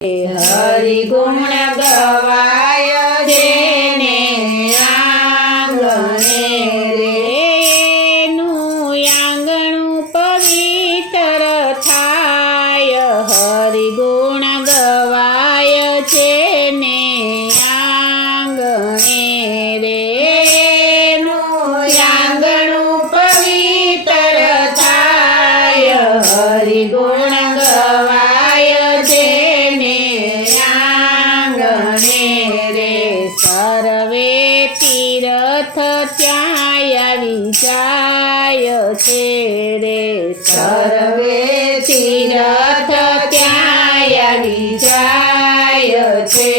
હરિ ગુણ ગવાય જેને આંગણે રે એનું આંગણું પવિત્ર થાય હરિ ગુણ ગવાય છે ને આંગણે રે એનું આંગણું પવિત્ર થાય હરિ ગુણ ગવાય જેને આંગણે રે સર્વે તીર્થ ત્યાં આવી જાય છે રે સર્વે તીર્થ ત્યાં આવી જાય છે